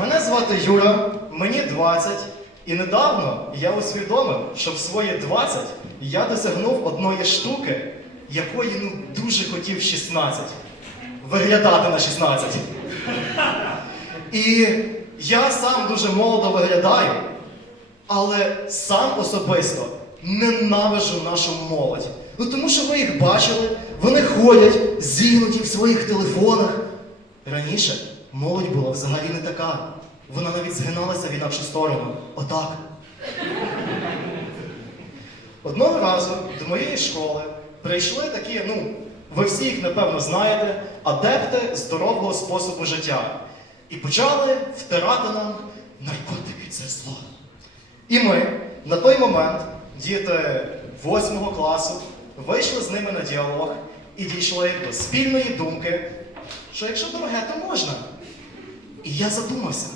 Мене звати Юра, мені 20, і недавно я усвідомив, що в свої 20 я досягнув одної штуки, якої ну дуже хотів 16. Виглядати на 16. І я сам дуже молодо виглядаю, але сам особисто ненавижу нашу молодь. Ну тому що ви їх бачили, вони ходять зігнуті в своїх телефонах. Раніше молодь була взагалі не така. Вона навіть згиналася в інакшу сторону. Отак. Одного разу до моєї школи прийшли такі, ну, ви всі їх напевно знаєте, адепти здорового способу життя. І почали втирати нам наркотики це зло. І ми на той момент, діти 8 класу, вийшли з ними на діалог і дійшли до спільної думки, що якщо дороге, то можна. І я задумався,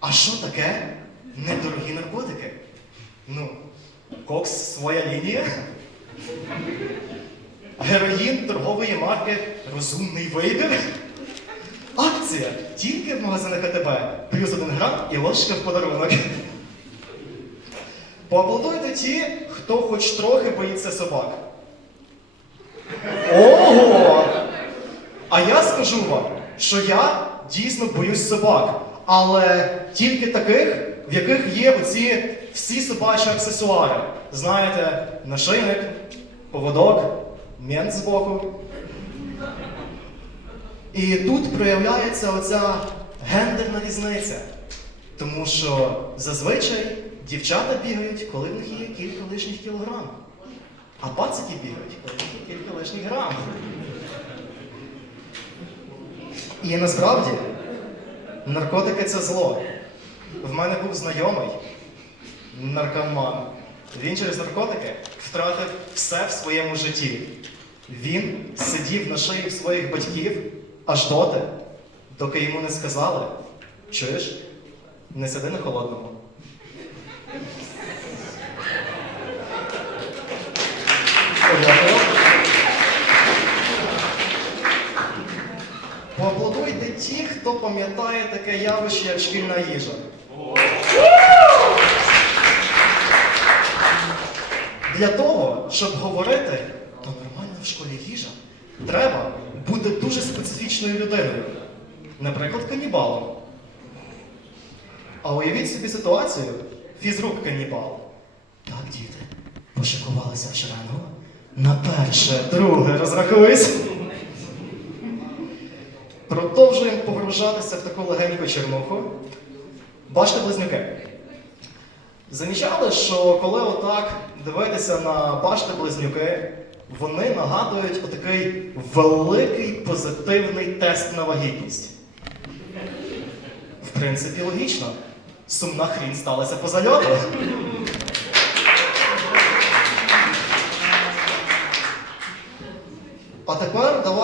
а що таке недорогі наркотики? Ну, кокс своя лінія. Героїн торгової марки Розумний вибір. Акція тільки в магазинах АТБ. Плюс один грам і ложка в подарунок. Поаплодуйте ті, хто хоч трохи боїться собак. Ого! А я скажу вам, що я дійсно боюсь собак, але тільки таких, в яких є оці всі собачі аксесуари. Знаєте, нашийник, поводок, мент збоку. І тут проявляється оця гендерна різниця. Тому що зазвичай дівчата бігають, коли в них є кілька лишніх кілограм. А пацики бігають, коли в них є кілька лишніх грам. І насправді наркотики це зло. В мене був знайомий наркоман. Він через наркотики втратив все в своєму житті. Він сидів на шиї своїх батьків аж доти, доки йому не сказали, чуєш, не сиди на холодному. Дякую. Хто пам'ятає таке явище, як шкільна їжа. Для того, щоб говорити, то нормальна в школі їжа, треба бути дуже специфічною людиною. Наприклад, канібалом. А уявіть собі ситуацію, фізрук канібал. Так, діти, пошикувалися в шеренгу. На перше, друге, розрахуйсь. Продовжуємо погружатися в таку легеньку чернуху. Бачите близнюки. Замічали, що коли отак дивитися на башти близнюки, вони нагадують отакий великий позитивний тест на вагітність. В принципі, логічно. Сумна хрінь сталася по зальоту.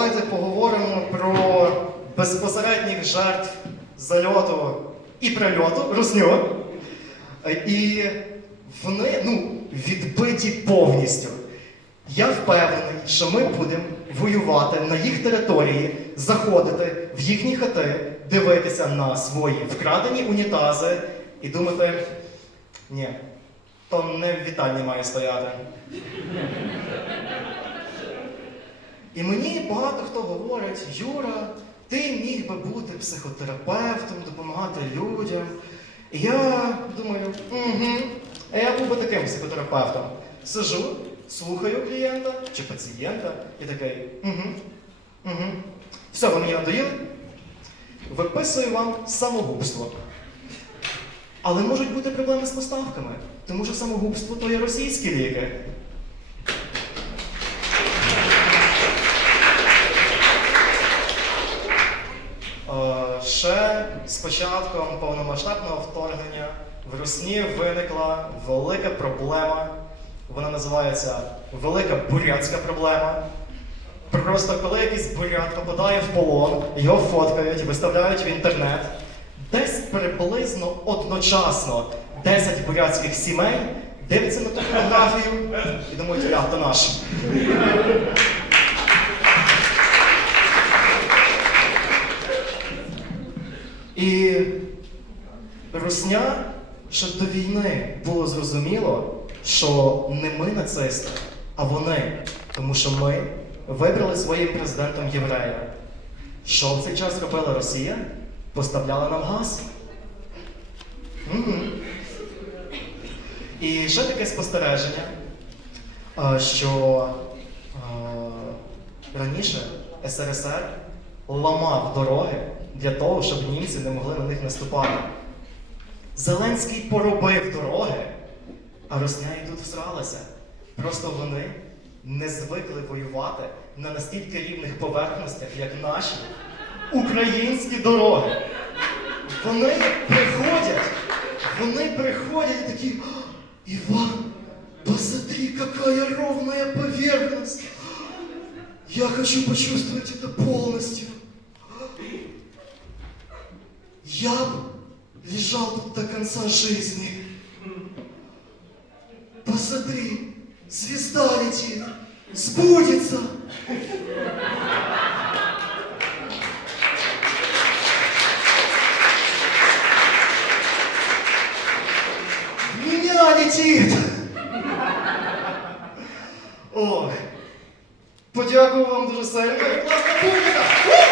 Давайте поговоримо про безпосередніх жертв зальоту і прильоту, русню. І вони ну, відбиті повністю. Я впевнений, що ми будемо воювати на їх території, заходити в їхні хати, дивитися на свої вкрадені унітази і думати, ні, то не в вітальні має стояти. І мені багато хто говорить, Юра, ти міг би бути психотерапевтом, допомагати людям. І я думаю, угу, а я був би таким психотерапевтом. Сижу, слухаю клієнта чи пацієнта і такий, угу, угу. Все, ви мені надоїли? Виписую вам самогубство. Але можуть бути проблеми з поставками, тому що самогубство то є російські ліки. Е, Ще з початком повномасштабного вторгнення в Русні виникла велика проблема. Вона називається Велика бурятська проблема. Просто коли якийсь бурят попадає в полон, його фоткають, виставляють в інтернет, десь приблизно одночасно 10 бурятських сімей дивляться на ту фотографію і думають, я то наш. І Русня, щоб до війни було зрозуміло, що не ми нацисти, а вони. Тому що ми вибрали своїм президентом єврея. Що в цей час робила Росія? Поставляла нам газ. Мгм. І ще таке спостереження, що раніше СРСР ламав дороги для того, щоб німці не могли на них наступати. Зеленський поробив дороги, а Росня і тут всралася. Просто вони не звикли воювати на настільки рівних поверхностях, як наші українські дороги. Вони приходять, вони приходять такі, «А, Иван, посмотри, какая ровная поверхность. Я хочу почувствовать это полностью. Я лежал тут до конца жизни. Посмотри, звезда летит, сбудется. Меня летит. Ой. Подякую вам дуже сильно. Класна!